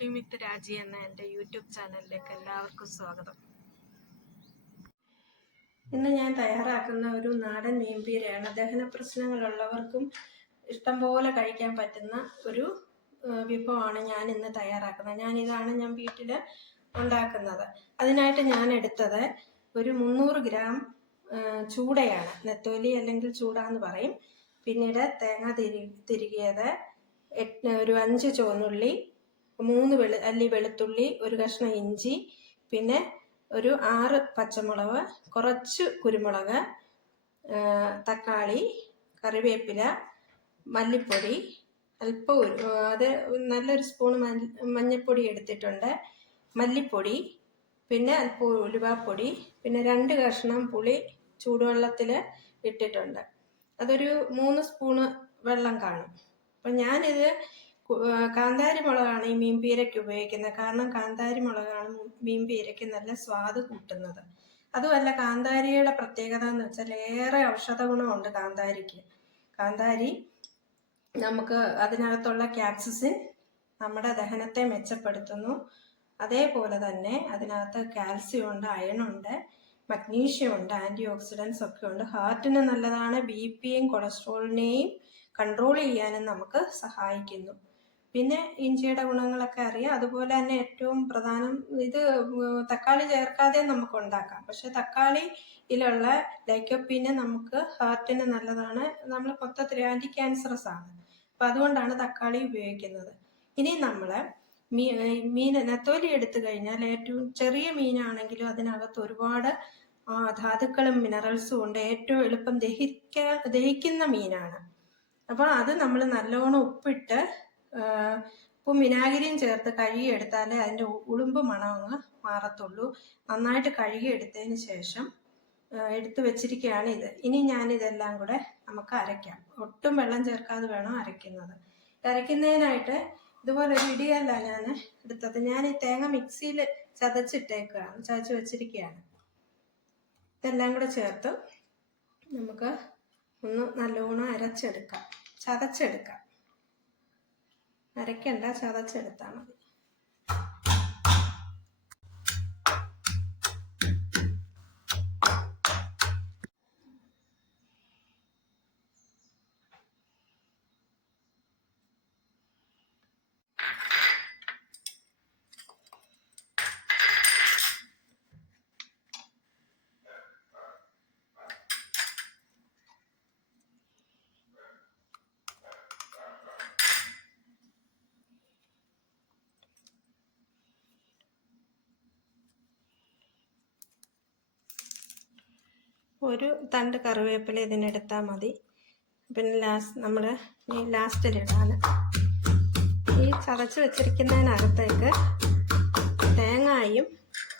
Cooking വിത്ത് രാജി എന്ന എൻ്റെ യൂട്യൂബ് ചാനലിലേക്ക് എല്ലാവർക്കും സ്വാഗതം. ഇന്ന് ഞാൻ തയ്യാറാക്കുന്ന ഒരു നാടൻ മീൻപീരയാണ്. ദഹന പ്രശ്നങ്ങളുള്ളവർക്കും ഇഷ്ടംപോലെ കഴിക്കാൻ പറ്റുന്ന ഒരു വിഭവമാണ് ഞാൻ ഇന്ന് തയ്യാറാക്കുന്നത്. ഞാൻ വീട്ടിൽ ഉണ്ടാക്കുന്നത്. അതിനായിട്ട് ഞാൻ എടുത്തത് ഒരു 300 ഗ്രാം ചൂടയാണ്. നെത്തോലി അല്ലെങ്കിൽ ചൂട എന്ന് പറയും. പിന്നീട് തേങ്ങ തിരികിയത്, ഒരു 5 ചുവന്നുള്ളി, 3 അല്ലി വെളുത്തുള്ളി, ഒരു കഷ്ണം ഇഞ്ചി, പിന്നെ ഒരു 6 പച്ചമുളക്, കുറച്ച് കുരുമുളക്, തക്കാളി, കറിവേപ്പില, മല്ലിപ്പൊടി, അല്പം അത് നല്ലൊരു സ്പൂൺ മഞ്ഞൾപ്പൊടി എടുത്തിട്ടുണ്ട്, മല്ലിപ്പൊടി, പിന്നെ അല്പം ഉലുവാപ്പൊടി, പിന്നെ 2 കഷ്ണം പുളി ചൂടുവെള്ളത്തിൽ ഇട്ടിട്ടുണ്ട്. അതൊരു 3 സ്പൂണ് വെള്ളം കാണും. അപ്പം ഞാനിത് കാന്താരി മുളകാണ് ഈ മീൻപീരയ്ക്ക് ഉപയോഗിക്കുന്നത്. കാരണം കാന്താരി മുളകാണ് മീൻപീരയ്ക്ക് നല്ല സ്വാദ് കൂട്ടുന്നത്. അതുമല്ല, കാന്താരിയുടെ പ്രത്യേകത എന്ന് വെച്ചാൽ ഏറെ ഔഷധ ഗുണമുണ്ട് കാന്താരിക്ക്. കാന്താരി നമുക്ക് അതിനകത്തുള്ള ക്യാപ്സിസിൻ നമ്മുടെ ദഹനത്തെ മെച്ചപ്പെടുത്തുന്നു. അതേപോലെ തന്നെ അതിനകത്ത് കാൽസ്യം ഉണ്ട്, അയണുണ്ട്, മഗ്നീഷ്യം ഉണ്ട്, ആൻറ്റി ഓക്സിഡൻസ് ഒക്കെ ഉണ്ട്. ഹാർട്ടിന് നല്ലതാണ്. BP-യും കൊളസ്ട്രോളിനെയും കൺട്രോൾ ചെയ്യാനും നമുക്ക് സഹായിക്കുന്നു. പിന്നെ ഇഞ്ചിയുടെ ഗുണങ്ങളൊക്കെ അറിയാം. അതുപോലെ തന്നെ ഏറ്റവും പ്രധാനം, ഇത് തക്കാളി ചേർക്കാതെ നമുക്ക് ഉണ്ടാക്കാം. പക്ഷെ തക്കാളിയിലുള്ള ലൈക്കോപ്പീന് നമുക്ക് ഹാർട്ടിന് നല്ലതാണ്. നമ്മൾ മൊത്തത്തിൽ ആൻറ്റി ക്യാൻസറസ് ആണ്. അപ്പം അതുകൊണ്ടാണ് തക്കാളി ഉപയോഗിക്കുന്നത്. ഇനി നമ്മൾ മീൻ നെത്തോലി എടുത്തു കഴിഞ്ഞാൽ ഏറ്റവും ചെറിയ മീനാണെങ്കിലും അതിനകത്ത് ഒരുപാട് ധാതുക്കളും മിനറൽസും ഉണ്ട്. ഏറ്റവും എളുപ്പം ദഹിക്കുന്ന മീനാണ്. അപ്പോൾ അത് നമ്മൾ നല്ലോണം ഉപ്പിട്ട് ഉപ്പും വിനാഗിരിയും ചേർത്ത് കഴുകിയെടുത്താലേ അതിൻ്റെ ഉളുമ്പ് മണം അങ്ങ് മാറത്തുള്ളൂ. നന്നായിട്ട് കഴുകിയെടുത്തതിന് ശേഷം എടുത്തു വെച്ചിരിക്കുകയാണ് ഇത്. ഇനി ഞാനിതെല്ലാം കൂടെ നമുക്ക് അരയ്ക്കാം. ഒട്ടും വെള്ളം ചേർക്കാതെ വേണം അരയ്ക്കുന്നത്. അരയ്ക്കുന്നതിനായിട്ട് ഇതുപോലെ ഒരു ഇടിയല്ല ഞാൻ എടുത്തത്. ഞാൻ ഈ തേങ്ങ മിക്സിയിൽ ചതച്ച് വെച്ചിരിക്കുകയാണ്. ഇതെല്ലാം കൂടെ ചേർത്ത് നമുക്ക് ഒന്ന് നല്ലോണം അരച്ചെടുക്കാം, ചതച്ചെടുക്കാം. അരയ്ക്കണ്ട, ചതച്ചെടുത്താൽ മതി. ഒരു തണ്ട് കറിവേപ്പില ഇതിനെടുത്താൽ മതി. പിന്നെ ലാസ്റ്റിലിടാണ് ഈ ചതച്ച് വെച്ചിരിക്കുന്നതിനകത്തേക്ക് തേങ്ങയും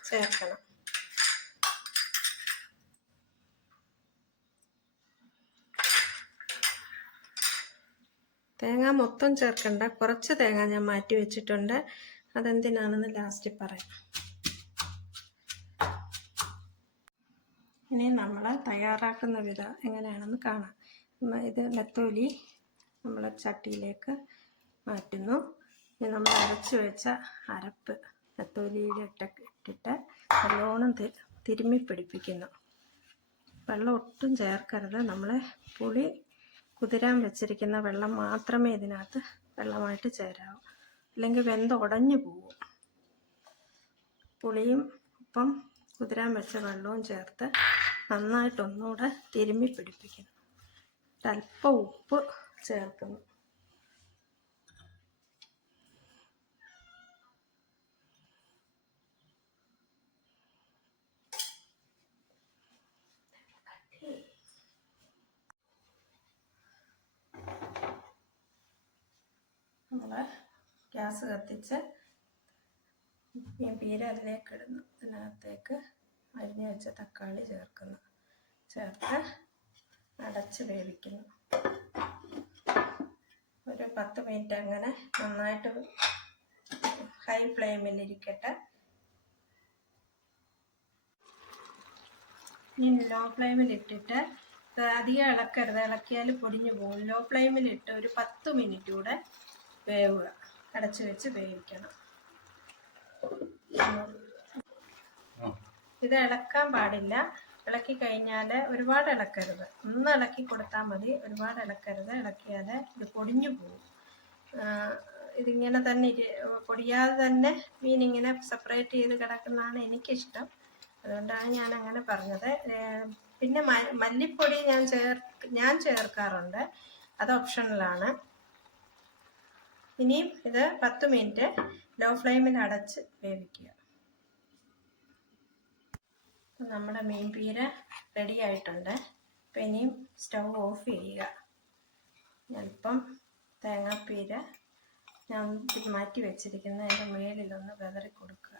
ചേർക്കണം. തേങ്ങ മൊത്തം ചേർക്കണ്ട, കുറച്ച് തേങ്ങ ഞാൻ മാറ്റി വെച്ചിട്ടുണ്ട്. അതെന്തിനാണെന്ന് ലാസ്റ്റ് പറയാം. ഇനി നമ്മൾ തയ്യാറാക്കുന്ന വിധം എങ്ങനെയാണെന്ന് കാണാം. ഇത് നെത്തോലി നമ്മൾ ചട്ടിയിലേക്ക് മാറ്റുന്നു. ഇനി നമ്മൾ അരച്ചു വെച്ച അരപ്പ് നെത്തോലിയിലിട്ടിട്ട് നല്ലോണം തിരുമ്മി പിടിപ്പിക്കുന്നു. വെള്ളം ഒട്ടും ചേർക്കരുത്. നമ്മൾ പുളി കുതിരാൻ വെച്ചിരിക്കുന്ന വെള്ളം മാത്രമേ ഇതിനകത്ത് വെള്ളമായിട്ട് ചേരാവൂ, അല്ലെങ്കിൽ വെന്തുടഞ്ഞു പോകും. പുളിയും ഒപ്പം കുതിരാൻ വെച്ച വെള്ളവും ചേർത്ത് നന്നായിട്ടൊന്നുകൂടെ തിരുമ്മി പിടിപ്പിക്കുന്നു. അല്പം ഉപ്പ് ചേർക്കുന്നു. നമ്മൾ ഗ്യാസ് കത്തിച്ച് മീൻപീര അതിലേക്ക് ഇടുന്നു. ഇതിനകത്തേക്ക് അരിഞ്ഞു വെച്ച തക്കാളി ചേർത്ത് അടച്ച് വേവിക്കുന്നു. ഒരു 10 മിനിറ്റ് അങ്ങനെ നന്നായിട്ട് ഹൈ ഫ്ലെയിമിലിരിക്കട്ടെ. ഇനി ലോ ഫ്ലെയിമിലിട്ടിട്ട് അധികം ഇളക്കരുത്, ഇളക്കിയാൽ പൊടിഞ്ഞു പോകും. ലോ ഫ്ലെയിമിലിട്ട് ഒരു 10 മിനിറ്റ് കൂടെ വേവുക. അടച്ചു വെച്ച് വേവിക്കണം. ഇത് ഇളക്കാൻ പാടില്ല. ഇളക്കി കഴിഞ്ഞാൽ ഒരുപാട് ഇളക്കരുത്, ഒന്ന് ഇളക്കി കൊടുത്താൽ മതി, ഒരുപാട് ഇളക്കരുത്. ഇളക്കിയാൽ ഇത് പൊടിഞ്ഞു പോകും. ഇതിങ്ങനെ തന്നെ പൊടിയാതെ തന്നെ മീൻ ഇങ്ങനെ സെപ്പറേറ്റ് ചെയ്ത് കിടക്കുന്നതാണ് എനിക്കിഷ്ടം. അതുകൊണ്ടാണ് ഞാൻ അങ്ങനെ പറഞ്ഞത്. പിന്നെ മല്ലിപ്പൊടി ഞാൻ ചേർക്കാറുണ്ട്, അത് ഓപ്ഷണലാണ്. ഇനിയും ഇത് 10 മിനിറ്റ് ലോ ഫ്ലെയിമിൽ അടച്ച് വേവിക്കുക. നമ്മുടെ മീൻ പീര റെഡി ആയിട്ടുണ്ട്. അപ്പം ഇനിയും സ്റ്റൗ ഓഫ് ചെയ്യുക. അല്പം തേങ്ങാപ്പീര ഞാൻ മാറ്റി വെച്ചിരിക്കുന്ന അതിൻ്റെ മേലിലൊന്ന് വിതറി കൊടുക്കുക.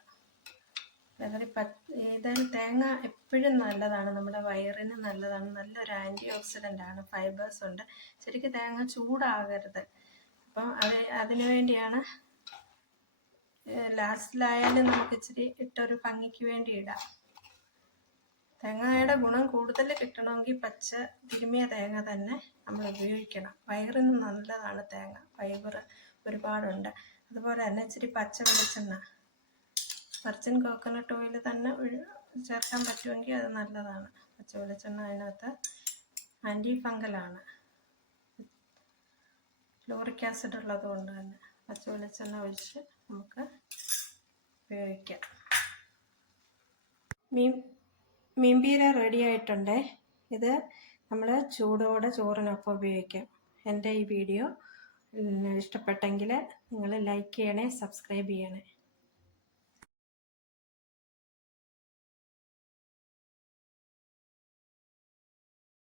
ഏതായാലും തേങ്ങ എപ്പോഴും നല്ലതാണ്, നമ്മുടെ വയറിന് നല്ലതാണ്, നല്ലൊരു ആൻറ്റി ഓക്സിഡൻ്റ് ആണ്, ഫൈബേഴ്സ് ഉണ്ട്. ശരിക്കും തേങ്ങ ചൂടാകരുത്. അപ്പം അതിനു വേണ്ടിയാണ്. ലാസ്റ്റിലായാലും നമുക്ക് ഇച്ചിരി ഇട്ടൊരു ഭംഗിക്ക് വേണ്ടി ഇടാം. തേങ്ങയുടെ ഗുണം കൂടുതൽ കിട്ടണമെങ്കിൽ പച്ച തിരുമിയ തേങ്ങ തന്നെ നമ്മൾ ഉപയോഗിക്കണം. വയറിന് നല്ലതാണ് തേങ്ങ, ഫൈബർ ഒരുപാടുണ്ട്. അതുപോലെ തന്നെ ഇച്ചിരി പച്ച വെളിച്ചെണ്ണ, വെർജിൻ കോക്കനട്ട് ഓയിൽ തന്നെ ചേർക്കാൻ പറ്റുമെങ്കിൽ അത് നല്ലതാണ്. പച്ച വെളിച്ചെണ്ണ അതിനകത്ത് ആൻറ്റി ഫംഗലാണ്, ലോറിക് ആസിഡ് ഉള്ളത് കൊണ്ട് തന്നെ പച്ച വെളിച്ചെണ്ണ ഒഴിച്ച് നമുക്ക് ഉപയോഗിക്കാം. മീൻപീര റെഡി ആയിട്ടുണ്ട്. ഇത് നമ്മൾ ചൂടോടെ ചോറിനൊപ്പം ഉപയോഗിക്കാം. എൻ്റെ ഈ വീഡിയോ ഇഷ്ടപ്പെട്ടെങ്കിൽ നിങ്ങൾ ലൈക്ക് ചെയ്യണേ, സബ്സ്ക്രൈബ് ചെയ്യണേ.